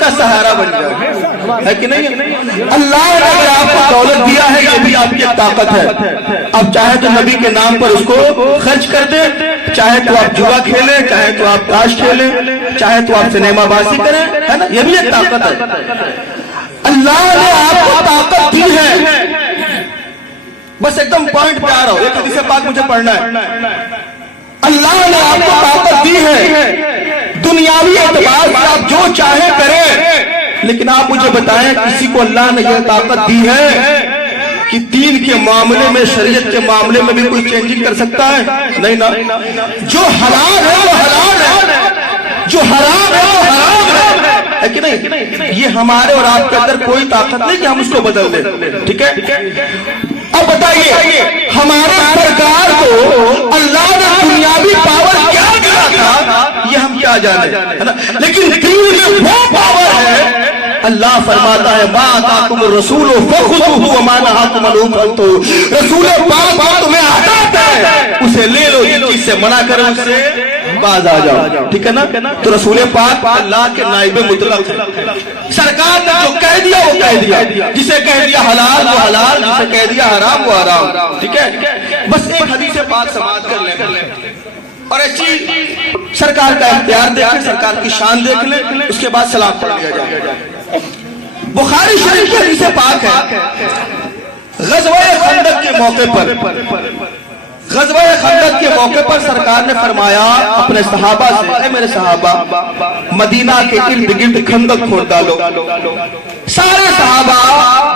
کا سہارا بن جائے، ہے کہ نہیں؟ اللہ نے اگر آپ کو دولت دیا ہے یہ بھی آپ کی طاقت ہے، اب چاہے تو نبی کے نام پر اس کو خرچ کر دیں، چاہے تو آپ جوا کھیلیں، چاہے تو آپ تاش کھیلیں، چاہے تو آپ سنیما بازی کریں، ہے نا؟ یہ بھی ایک طاقت ہے۔ اللہ نے آپ کو طاقت دی ہے، بس ایک دم پوائنٹ پہ آ رہا ہوں، ایک حدیث پاک مجھے پڑھنا ہے۔ اللہ نے آپ کو طاقت دی ہے، دنیاوی اعتبار سے آپ جو چاہیں کریں، لیکن آپ مجھے بتائیں کسی کو اللہ نے یہ طاقت دی ہے کہ دین کے معاملے میں، شریعت کے معاملے میں بھی کوئی چینجنگ کر سکتا ہے؟ نہیں نا۔ جو حلال ہے وہ حلال ہے، جو حرام ہے وہ حرام ہے کہ نہیں؟ یہ ہمارے اور آپ کے اندر کوئی طاقت نہیں کہ ہم اس کو بدل دیں، ٹھیک ہے؟ اب بتائیے ہمارے سرکار کو اللہ نے دنیاوی پاور کیا دیا تھا یہ ہم کیا جانے، ہے نا؟ لیکن دین میں وہ پاور ہے، اللہ فرماتا ہے ما آتاکم الرسول فخذوہ وما نہاکم عنہ فانتہوا، رسول پاک تمہیں عطا ہے اسے لے لو، جس چیز سے منع کرو اس سے باز آ جاؤ، ٹھیک ہے نا؟ تو رسول پاک اللہ کے نائب مطلق ہے، سرکار نے جو کہہ دیا وہ کہہ دیا، جسے کہہ دیا حلال وہ حلال، جسے کہہ دیا حرام وہ حرام، ٹھیک ہے؟ بس ایک حدیث پاک سماعت کر لیں اور ایسی سرکار کا اختیار دیکھیں، سرکار کی شان دیکھ لیں، اس کے بعد سلام پڑھ لیا جائے۔ بخاری شریف کی حدیث پاک ہے، غزوہ خندق کے موقع پر، غزوہ خندق کے موقع پر سرکار نے فرمایا اپنے صحابہ سے، اے میرے صحابہ مدینہ کے ارد گرد خندق کھود ڈالو۔ سارے صحابہ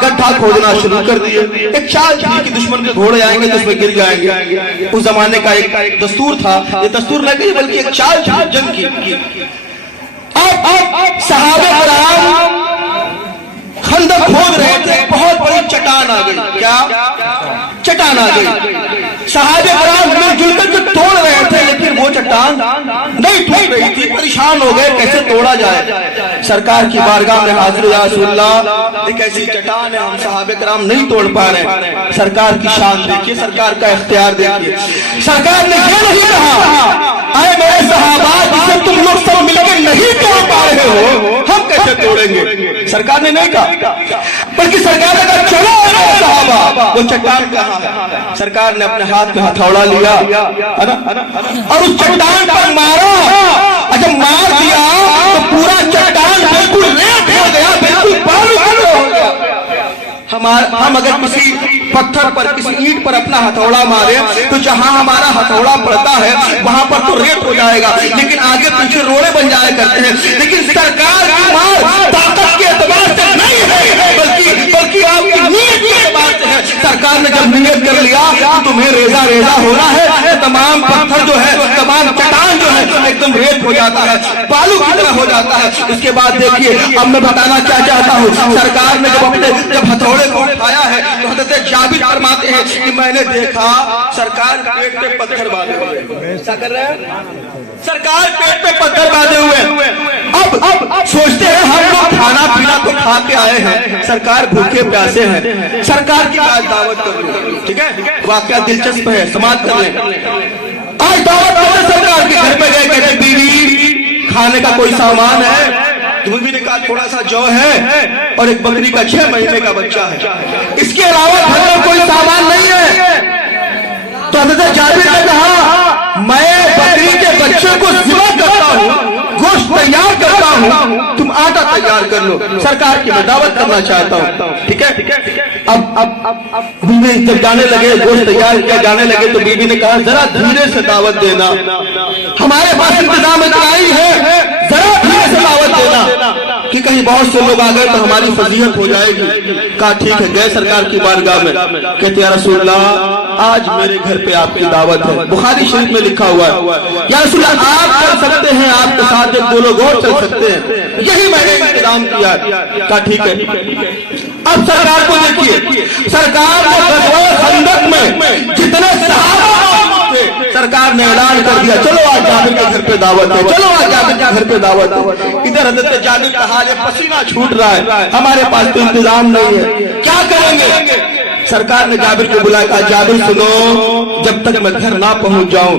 گڈھا کھودنا شروع کر دیے۔ ایک چال تھی کہ دشمن کے گھوڑے آئیں گے تو اس میں گر جائیں گے، اس زمانے کا ایک دستور تھا، یہ دستور نہ کہ بلکہ ایک چال تھی جنگ کی۔ اب صحابہ کرام خندق کھود رہے تھے، بہت بڑی چٹان آ گئی، کیا چٹان آ گئی، صحابہ کرام مل جل کر جو توڑ رہے تھے لیکن وہ چٹان نہیں ٹوٹ رہی تھی، پریشان ہو گئے کیسے توڑا جائے۔ سرکار کی بارگاہ میں حاضر یا رسول اللہ ایک ایسی چٹان ہے ہم صحابہ کرام نہیں توڑ پا رہے۔ سرکار کی شان دیکھیے، سرکار کا اختیار دیکھیے، سرکار نے یہ نہیں کہا اے میرے صحابہ جسے تم لوگ سب مل کر نہیں توڑ پا رہے ہو ہم کیسے توڑیں گے، سرکار نے نہیں کہا، بلکہ سرکار نے کہا چلو اے صحابہ وہ چٹان کہاں ہے۔ سرکار نے اپنے ہاتھ میں ہتھوڑا لیا اور اس چٹان پر مارا، جب مار دیا تو پورا چٹان بالکل ریت ہو گیا، بالکل بالو بالو ہو گیا۔ ہم اگر کسی پتھر پر کسی اینٹ پر اپنا ہتھوڑا مارے تو جہاں ہمارا ہتھوڑا پڑتا ہے وہاں پر تو ریت ہو جائے گا، لیکن آگے پیچھے روڑے بن جایا کرتے ہیں۔ لیکن سرکار کی مار طاقت کے اعتبار سے نہیں ہے بلکہ آپ کی نیت کے اعتبار سے ہے۔ سرکار نے جب نیت کر لیا کہ تمہیں ریزہ ریزہ ہونا ہے، تمام پتھر جو ہے، تمام چٹان جو ہے ایک دم ریت ہو جاتا ہے، بالو کی طرح ہو جاتا ہے۔ اس کے بعد دیکھیے اب میں بتانا کیا چاہتا ہوں، سرکار نے جب ہتھوڑے کو اٹھایا ہے تو حضرت جابر فرماتے ہیں کہ میں نے دیکھا سرکار پیٹ پہ پتھر باندھے ہوئے، کیا کر رہے ہیں؟ سرکار پیٹ پہ پتھر باندھے ہوئے۔ اب سوچتے ہیں ہم لوگ کھانا پینا تو کھا کے آئے ہیں، سرکار بھوکے پیاسے ہیں، سرکار کی آج دعوت کر لیں، ٹھیک ہے؟ واقعہ دلچسپ ہے، سماعت کر لیں۔ آج دعوت کرتے سرکار کے گھر پہ گئے، کہتے بیوی کھانے کا کوئی سامان ہے؟ بیوی نے کہا تھوڑا سا جو ہے اور ایک بکری کا 6 مہینے کا بچہ ہے، اس کے علاوہ گھر میں کوئی سامان نہیں ہے۔ تو حضرت جابر نے کہا میں بکری کے بچے کو ذبح کرتا ہوں، گوشت تیار کرتا ہوں، تم آٹا تیار کر لو، سرکار کی میں دعوت کرنا چاہتا ہوں، ٹھیک ہے؟ اب بیوی جب جانے لگے، گوشت تیار کیا جانے لگے تو بیوی نے کہا ذرا دھیرے سے دعوت دینا، ہمارے پاس انتظام اتنا ہی ہے، ذرا دھیرے سے دعوت دینا کہ کہیں بہت سے لوگ آ گئے تو ہماری فضیحت ہو جائے گی۔ کہا ٹھیک ہے، گئے سرکار کی بارگاہ میں، کہتے یا رسول اللہ آج میرے گھر پہ آپ کی دعوت ہے، بخاری شریف میں لکھا ہوا ہے یا رسول اللہ آپ چل سکتے ہیں، آپ کے ساتھ ایک دو لوگ اور چل سکتے ہیں، یہی میں نے انتظام کیا۔ کہا ٹھیک ہے۔ اب سرکار کو دیکھیے، سرکار نے غزوہ خندق میں جتنے صحابہ تھے سرکار نے اعلان کر دیا چلو آج جابر کے گھر پہ دعوت ہے، چلو آج جابر کے گھر پہ دعوت ہے۔ ادھر حضرت جابر کا حال ہے، پسینہ چھوٹ رہا ہے، ہمارے پاس تو انتظام نہیں ہے، کیا کریں گے؟ سرکار نے جابر کو بلایا، کہا جابر سنو، جب تک میں گھر نہ پہنچ جاؤں